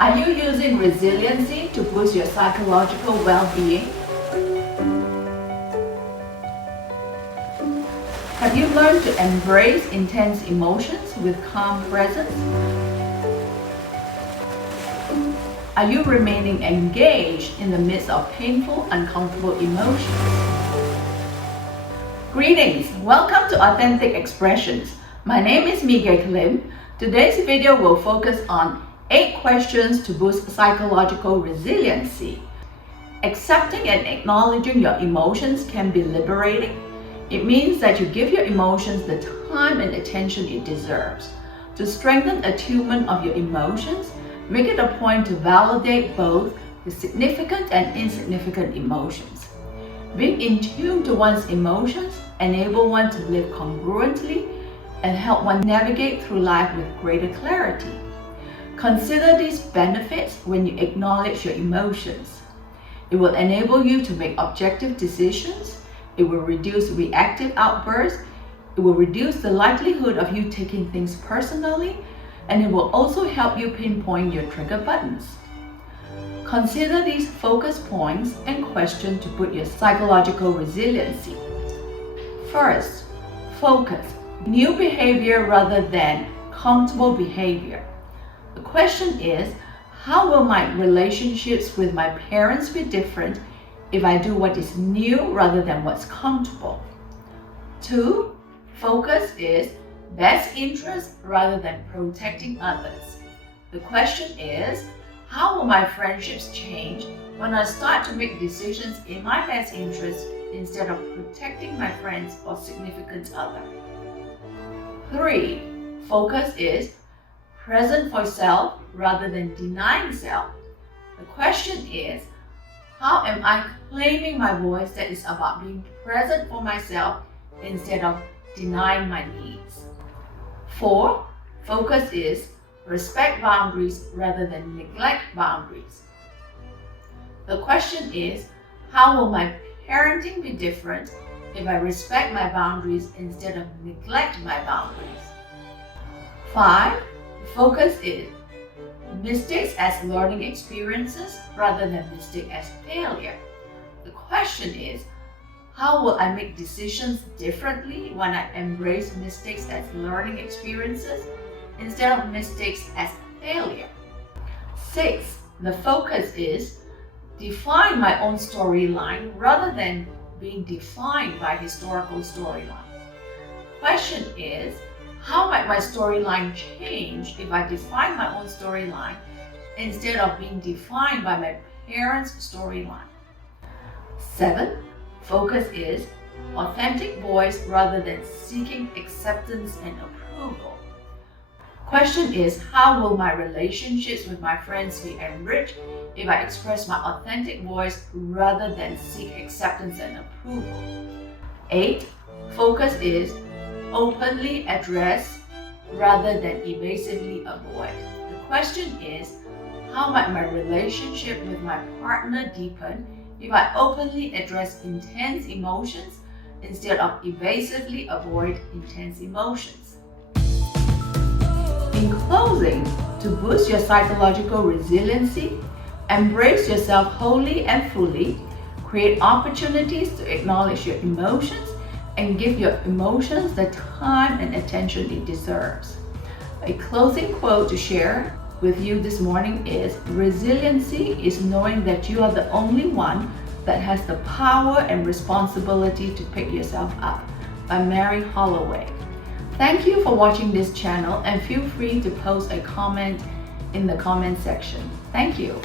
Are you using resiliency to boost your psychological well-being? Have you learned to embrace intense emotions with calm presence? Are you remaining engaged in the midst of painful, uncomfortable emotions? Greetings! Welcome to Authentic Expressions. My name is Mige Klim. Today's video will focus on 8 questions to boost psychological resiliency. Accepting and acknowledging your emotions can be liberating. It means that you give your emotions the time and attention it deserves. To strengthen attunement of your emotions, make it a point to validate both the significant and insignificant emotions. Being in tune to one's emotions enable one to live congruently and help one navigate through life with greater clarity. Consider these benefits when you acknowledge your emotions. It will enable you to make objective decisions. It will reduce reactive outbursts. It will reduce the likelihood of you taking things personally, and it will also help you pinpoint your trigger buttons. Consider these focus points and questions to boost your psychological resiliency. First, focus. New behavior rather than comfortable behavior. The question is, how will my relationships with my parents be different if I do what is new rather than what's comfortable? 2. Focus is best interest rather than protecting others. The question is, how will my friendships change when I start to make decisions in my best interest instead of protecting my friends or significant other? 3. Focus is present for self rather than denying self. The question is, how am I claiming my voice that is about being present for myself instead of denying my needs? 4. Focus is respect boundaries rather than neglect boundaries. The question is, how will my parenting be different if I respect my boundaries instead of neglect my boundaries? 5. Focus is mistakes as learning experiences rather than mistake as failure. The question is, how will I make decisions differently when I embrace mistakes as learning experiences instead of mistakes as failure? 6. The focus is define my own storyline rather than being defined by historical storyline. Question is, how might my storyline change if I define my own storyline instead of being defined by my parents' storyline? 7. Focus is authentic voice rather than seeking acceptance and approval. Question is, how will my relationships with my friends be enriched if I express my authentic voice rather than seek acceptance and approval? 8. Focus is openly address rather than evasively avoid. The question is, how might my relationship with my partner deepen if I openly address intense emotions instead of evasively avoid intense emotions? In closing, to boost your psychological resiliency, embrace yourself wholly and fully, create opportunities to acknowledge your emotions, and give your emotions the time and attention it deserves. A closing quote to share with you this morning is, resiliency is knowing that you are the only one that has the power and responsibility to pick yourself up, by Mary Holloway. Thank you for watching this channel, and feel free to post a comment in the comment section. Thank you.